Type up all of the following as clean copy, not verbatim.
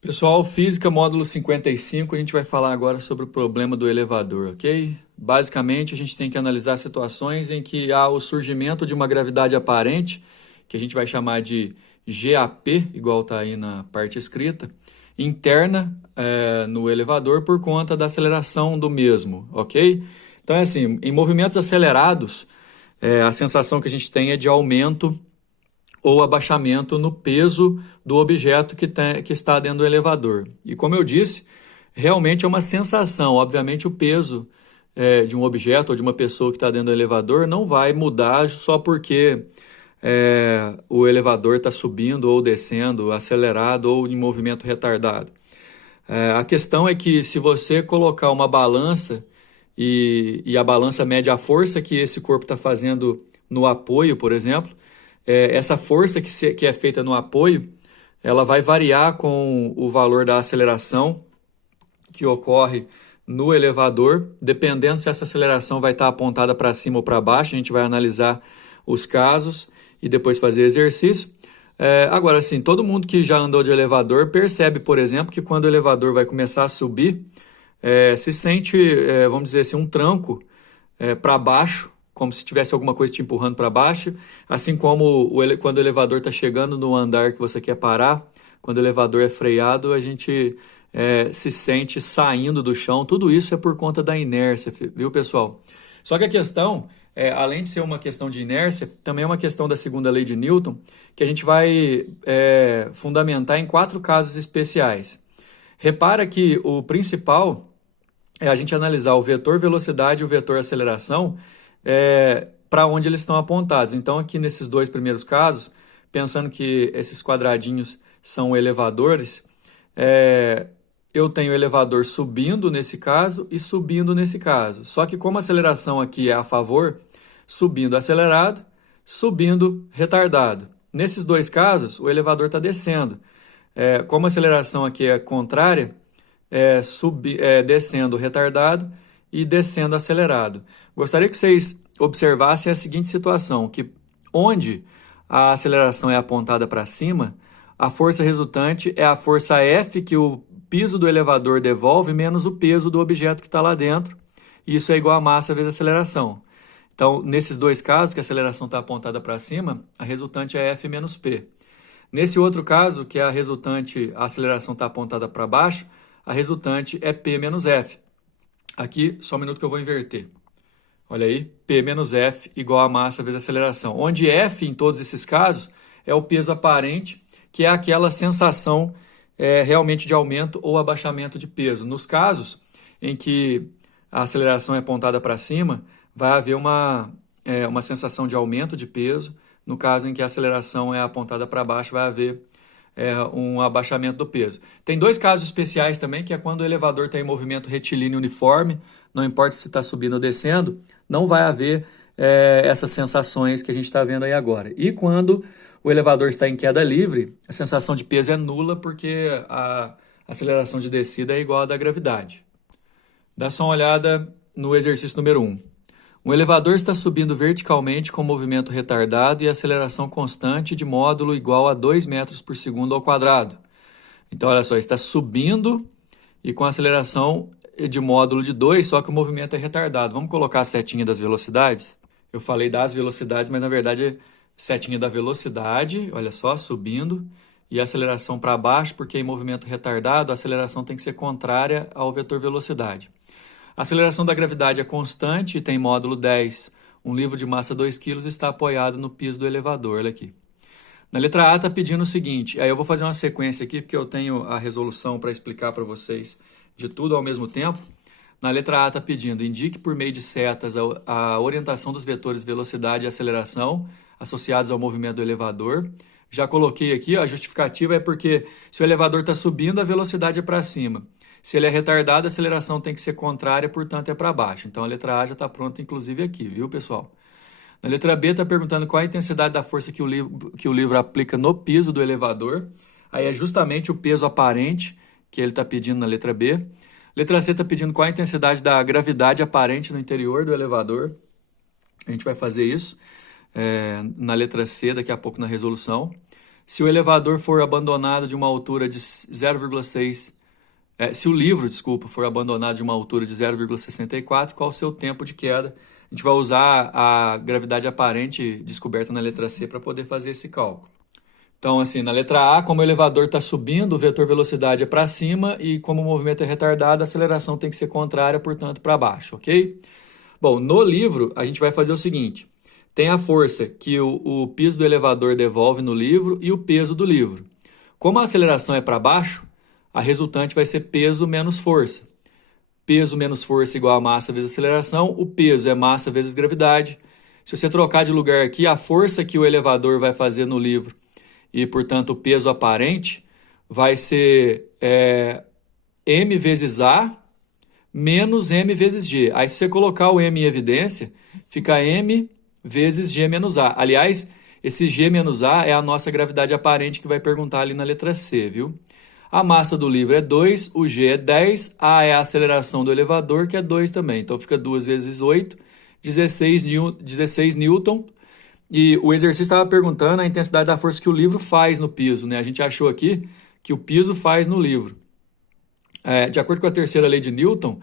Pessoal, Física, módulo 55, a gente vai falar agora sobre o problema do elevador, ok? Basicamente, a gente tem que analisar situações em que há o surgimento de uma gravidade aparente, que a gente vai chamar de GAP, igual está aí na parte escrita, interna no elevador por conta da aceleração do mesmo, ok? Então, é assim, em movimentos acelerados, a sensação que a gente tem é de aumento ou abaixamento no peso do objeto que está dentro do elevador. E como eu disse, realmente é uma sensação. Obviamente, o peso de um objeto ou de uma pessoa que está dentro do elevador não vai mudar só porque o elevador está subindo ou descendo, acelerado ou em movimento retardado. A questão é que se você colocar uma balança e a balança mede a força que esse corpo está fazendo no apoio, por exemplo, essa força que é feita no apoio, ela vai variar com o valor da aceleração que ocorre no elevador, dependendo se essa aceleração vai estar apontada para cima ou para baixo. A gente vai analisar os casos e depois fazer exercício. Agora, sim, todo mundo que já andou de elevador percebe, por exemplo, que quando o elevador vai começar a subir, se sente, vamos dizer assim, um tranco para baixo, como se tivesse alguma coisa te empurrando para baixo, assim como quando o elevador está chegando no andar que você quer parar, quando o elevador é freado, a gente se sente saindo do chão. Tudo isso é por conta da inércia, viu, pessoal? Só que a questão, além de ser uma questão de inércia, também é uma questão da segunda lei de Newton, que a gente vai fundamentar em 4 casos especiais. Repara que o principal é a gente analisar o vetor velocidade e o vetor aceleração para onde eles estão apontados. Então, aqui nesses 2 primeiros casos, pensando que esses quadradinhos são elevadores, eu tenho o elevador subindo nesse caso e subindo nesse caso. Só que como a aceleração aqui é a favor, subindo acelerado, subindo retardado. Nesses 2 casos, o elevador está descendo. Como a aceleração aqui é contrária, descendo retardado e descendo acelerado. Gostaria que vocês observassem a seguinte situação, que onde a aceleração é apontada para cima, a força resultante é a força F que o piso do elevador devolve menos o peso do objeto que está lá dentro. E isso é igual a massa vezes a aceleração. Então, nesses 2 casos, que a aceleração está apontada para cima, a resultante é F menos P. Nesse outro caso, que a aceleração está apontada para baixo, a resultante é P menos F. Aqui, só um minuto que eu vou inverter. Olha aí, P menos F igual a massa vezes a aceleração. Onde F, em todos esses casos, é o peso aparente, que é aquela sensação realmente de aumento ou abaixamento de peso. Nos casos em que a aceleração é apontada para cima, vai haver uma sensação de aumento de peso. No caso em que a aceleração é apontada para baixo, vai haver um abaixamento do peso. Tem 2 casos especiais também, que é quando o elevador está em movimento retilíneo uniforme, não importa se está subindo ou descendo, não vai haver essas sensações que a gente está vendo aí agora. E quando o elevador está em queda livre, a sensação de peso é nula, porque a aceleração de descida é igual à da gravidade. Dá só uma olhada no exercício número 1. Um elevador está subindo verticalmente com movimento retardado e aceleração constante de módulo igual a 2 metros por segundo ao quadrado. Então, olha só, está subindo e com aceleração de módulo de 2, só que o movimento é retardado. Vamos colocar a setinha das velocidades? Eu falei das velocidades, mas na verdade é setinha da velocidade, olha só, subindo, e aceleração para baixo, porque em movimento retardado a aceleração tem que ser contrária ao vetor velocidade. A aceleração da gravidade é constante e tem módulo 10. Um livro de massa 2 kg está apoiado no piso do elevador. Olha aqui. Na letra A está pedindo o seguinte. Aí eu vou fazer uma sequência aqui, porque eu tenho a resolução para explicar para vocês de tudo ao mesmo tempo. Na letra A está pedindo, indique por meio de setas a orientação dos vetores velocidade e aceleração associados ao movimento do elevador. Já coloquei aqui, a justificativa é porque se o elevador está subindo, a velocidade é para cima. Se ele é retardado, a aceleração tem que ser contrária, portanto é para baixo. Então a letra A já está pronta, inclusive aqui, viu, pessoal? Na letra B está perguntando qual a intensidade da força que o livro aplica no piso do elevador. Aí é justamente o peso aparente que ele está pedindo na letra B. Letra C está pedindo qual a intensidade da gravidade aparente no interior do elevador. A gente vai fazer isso na letra C, daqui a pouco na resolução. se o elevador for abandonado de uma altura de 0,6, se o livro, desculpa, for abandonado de uma altura de 0,64, qual o seu tempo de queda? A gente vai usar a gravidade aparente descoberta na letra C para poder fazer esse cálculo. Então, assim, na letra A, como o elevador está subindo, o vetor velocidade é para cima e como o movimento é retardado, a aceleração tem que ser contrária, portanto, para baixo, ok? Bom, no livro, a gente vai fazer o seguinte. Tem a força que o piso do elevador devolve no livro e o peso do livro. Como a aceleração é para baixo, a resultante vai ser peso menos força. Peso menos força igual a massa vezes aceleração. O peso é massa vezes gravidade. Se você trocar de lugar aqui, a força que o elevador vai fazer no livro e, portanto, o peso aparente vai ser m vezes A menos m vezes g. Aí, se você colocar o m em evidência, fica m vezes g menos A. Aliás, esse g menos A é a nossa gravidade aparente que vai perguntar ali na letra C, viu? A massa do livro é 2, o g é 10, A é a aceleração do elevador, que é 2 também. Então, fica 2 vezes 8, 16 newton. E o exercício estava perguntando a intensidade da força que o livro faz no piso, né? A gente achou aqui que o piso faz no livro. De acordo com a terceira lei de Newton,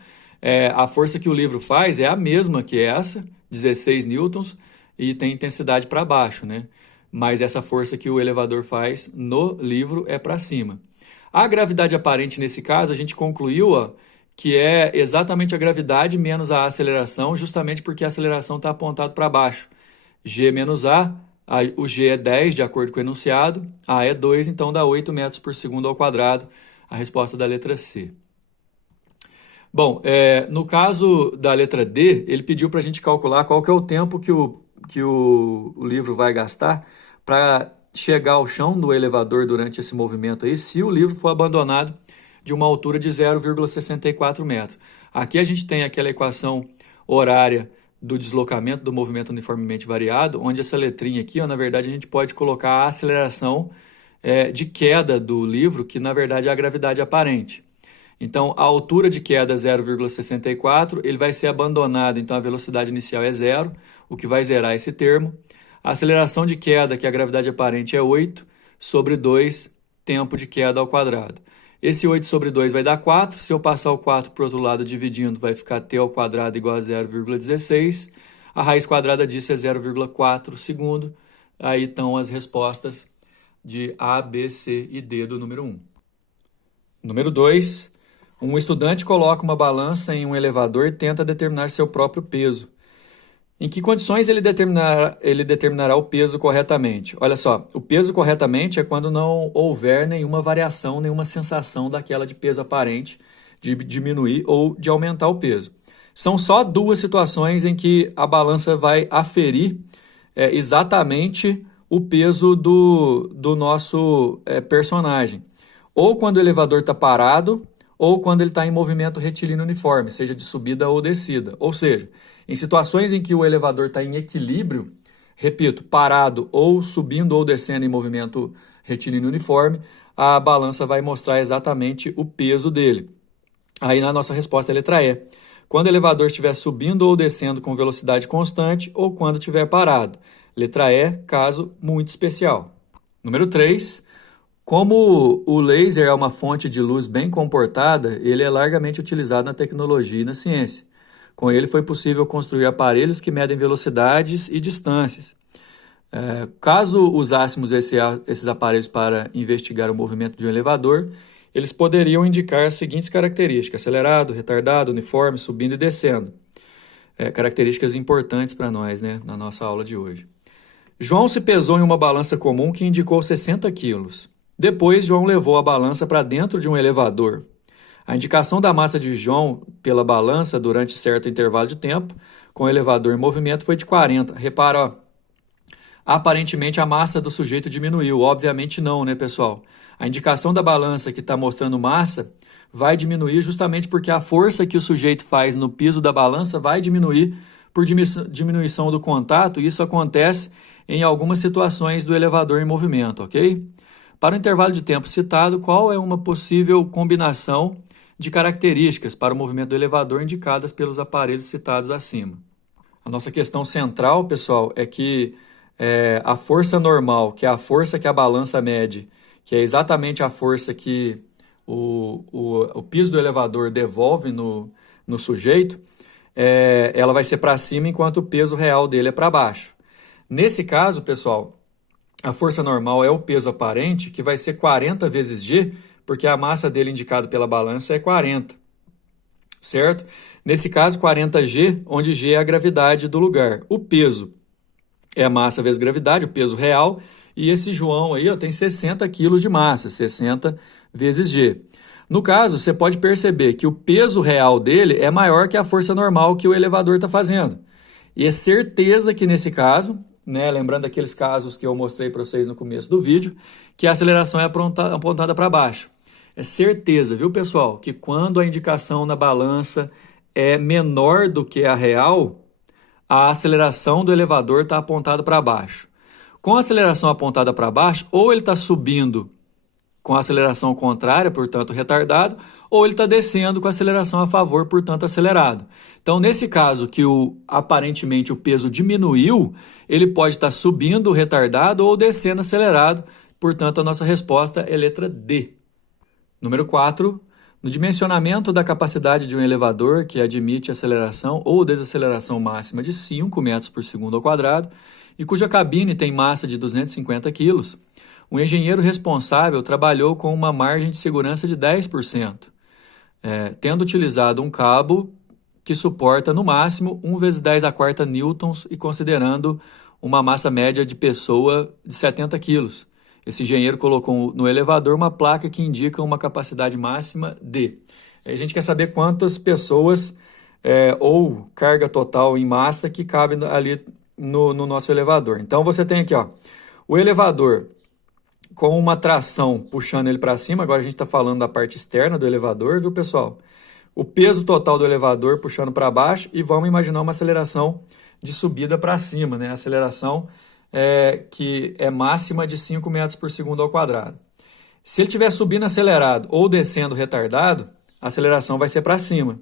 a força que o livro faz é a mesma que essa, 16 newtons, e tem intensidade para baixo, né? Mas essa força que o elevador faz no livro é para cima. A gravidade aparente, nesse caso, a gente concluiu que é exatamente a gravidade menos a aceleração, justamente porque a aceleração está apontada para baixo. G menos o G é 10, de acordo com o enunciado, A é 2, então dá 8 metros por segundo ao quadrado, a resposta da letra C. Bom, no caso da letra D, ele pediu para a gente calcular qual que é o tempo que o livro vai gastar para chegar ao chão do elevador durante esse movimento aí, se o livro for abandonado de uma altura de 0,64 metros. Aqui a gente tem aquela equação horária do deslocamento do movimento uniformemente variado, onde essa letrinha aqui, na verdade, a gente pode colocar a aceleração de queda do livro, que na verdade é a gravidade aparente. Então, a altura de queda é 0,64, ele vai ser abandonado, então a velocidade inicial é 0, o que vai zerar esse termo. A aceleração de queda, que é a gravidade aparente, é 8 sobre 2, tempo de queda ao quadrado. Esse 8 sobre 2 vai dar 4, se eu passar o 4 para o outro lado dividindo, vai ficar t ao quadrado igual a 0,16. A raiz quadrada disso é 0,4 segundo. Aí estão as respostas de A, B, C e D do número 1. Número 2. Um estudante coloca uma balança em um elevador e tenta determinar seu próprio peso. Em que condições ele determinará o peso corretamente? Olha só, o peso corretamente é quando não houver nenhuma variação, nenhuma sensação daquela de peso aparente, de diminuir ou de aumentar o peso. São só duas situações em que a balança vai aferir exatamente o peso do nosso personagem. Ou quando o elevador está parado, ou quando ele está em movimento retilíneo uniforme, seja de subida ou descida. Ou seja, em situações em que o elevador está em equilíbrio, repito, parado ou subindo ou descendo em movimento retilíneo uniforme, a balança vai mostrar exatamente o peso dele. Aí na nossa resposta a letra E. Quando o elevador estiver subindo ou descendo com velocidade constante ou quando estiver parado. Letra E, caso muito especial. Número 3. Como o laser é uma fonte de luz bem comportada, ele é largamente utilizado na tecnologia e na ciência. Com ele foi possível construir aparelhos que medem velocidades e distâncias. Caso usássemos esses aparelhos para investigar o movimento de um elevador, eles poderiam indicar as seguintes características: acelerado, retardado, uniforme, subindo e descendo. Características importantes para nós, né, na nossa aula de hoje. João se pesou em uma balança comum que indicou 60 quilos. Depois, João levou a balança para dentro de um elevador. A indicação da massa de João pela balança durante certo intervalo de tempo, com o elevador em movimento, foi de 40. Repara, ó, aparentemente a massa do sujeito diminuiu. Obviamente não, né, pessoal? A indicação da balança que está mostrando massa vai diminuir justamente porque a força que o sujeito faz no piso da balança vai diminuir por diminuição do contato, e isso acontece em algumas situações do elevador em movimento, ok? Para o intervalo de tempo citado, qual é uma possível combinação de características para o movimento do elevador indicadas pelos aparelhos citados acima? A nossa questão central, pessoal, é que a força normal, que é a força que a balança mede, que é exatamente a força que o piso do elevador devolve no sujeito, ela vai ser para cima enquanto o peso real dele é para baixo. Nesse caso, pessoal, a força normal é o peso aparente, que vai ser 40 vezes G, porque a massa dele indicada pela balança é 40, certo? Nesse caso, 40G, onde G é a gravidade do lugar. O peso é a massa vezes gravidade, o peso real, e esse João aí ó, tem 60 quilos de massa, 60 vezes G. No caso, você pode perceber que o peso real dele é maior que a força normal que o elevador está fazendo. E é certeza que nesse caso, né, lembrando aqueles casos que eu mostrei para vocês no começo do vídeo, que a aceleração é apontada para baixo. É certeza, viu, pessoal, que quando a indicação na balança é menor do que a real, a aceleração do elevador está apontada para baixo. Com a aceleração apontada para baixo, ou ele está subindo com a aceleração contrária, portanto retardado, ou ele está descendo com a aceleração a favor, portanto acelerado. Então, nesse caso que aparentemente o peso diminuiu, ele pode estar subindo retardado ou descendo acelerado, portanto a nossa resposta é letra D. Número 4. No dimensionamento da capacidade de um elevador que admite aceleração ou desaceleração máxima de 5 metros por segundo ao quadrado e cuja cabine tem massa de 250 kg, o engenheiro responsável trabalhou com uma margem de segurança de 10%, tendo utilizado um cabo que suporta no máximo 1 vezes 10 a quarta newtons e considerando uma massa média de pessoa de 70 kg. Esse engenheiro colocou no elevador uma placa que indica uma capacidade máxima de. A gente quer saber quantas pessoas ou carga total em massa que cabe ali no nosso elevador. Então você tem aqui ó, o elevador com uma tração puxando ele para cima. Agora a gente está falando da parte externa do elevador, viu, pessoal? O peso total do elevador puxando para baixo e vamos imaginar uma aceleração de subida para cima, né? Aceleração que é máxima de 5 metros por segundo ao quadrado. Se ele estiver subindo acelerado ou descendo retardado, a aceleração vai ser para cima.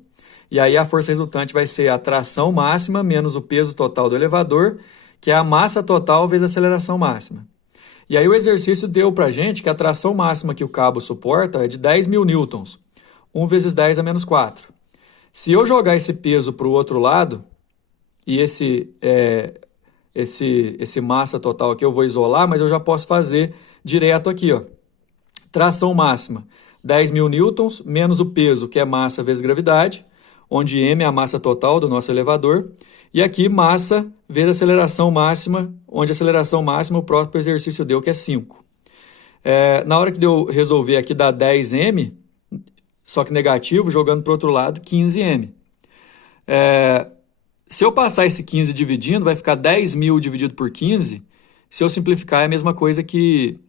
E aí a força resultante vai ser a tração máxima menos o peso total do elevador, que é a massa total vezes a aceleração máxima. E aí o exercício deu para a gente que a tração máxima que o cabo suporta é de 10.000 newtons, 1 vezes 10 a menos 4. Se eu jogar esse peso para o outro lado, e esse massa total aqui eu vou isolar, mas eu já posso fazer direto aqui, ó. Tração máxima, 10.000 newtons, menos o peso, que é massa vezes gravidade, onde m é a massa total do nosso elevador, e aqui massa vezes aceleração máxima, onde a aceleração máxima o próprio exercício deu, que é 5. Na hora que eu resolver aqui dá 10m, só que negativo, jogando para o outro lado, 15m. Se eu passar esse 15 dividindo, vai ficar 10.000 dividido por 15. Se eu simplificar, é a mesma coisa que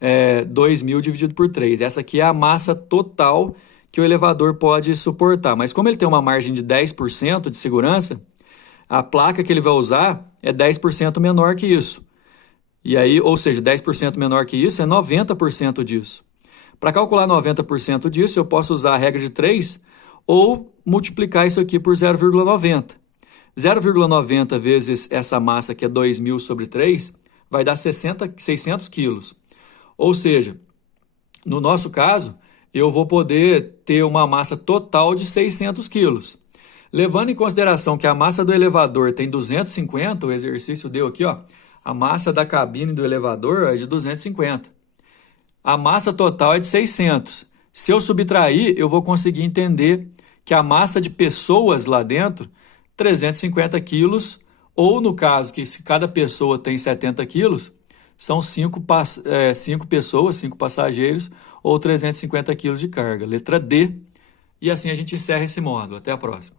2.000 dividido por 3. Essa aqui é a massa total que o elevador pode suportar. Mas como ele tem uma margem de 10% de segurança, a placa que ele vai usar é 10% menor que isso. E aí, ou seja, 10% menor que isso é 90% disso. Para calcular 90% disso, eu posso usar a regra de 3 ou multiplicar isso aqui por 0,90. 0,90 vezes essa massa que é 2.000 sobre 3 vai dar 600 quilos. Ou seja, no nosso caso, eu vou poder ter uma massa total de 600 quilos. Levando em consideração que a massa do elevador tem 250, o exercício deu aqui, ó, a massa da cabine do elevador é de 250. A massa total é de 600. Se eu subtrair, eu vou conseguir entender que a massa de pessoas lá dentro, 350 quilos, ou no caso que se cada pessoa tem 70 quilos, são 5 pessoas, 5 passageiros, ou 350 quilos de carga. Letra D. E assim a gente encerra esse módulo. Até a próxima.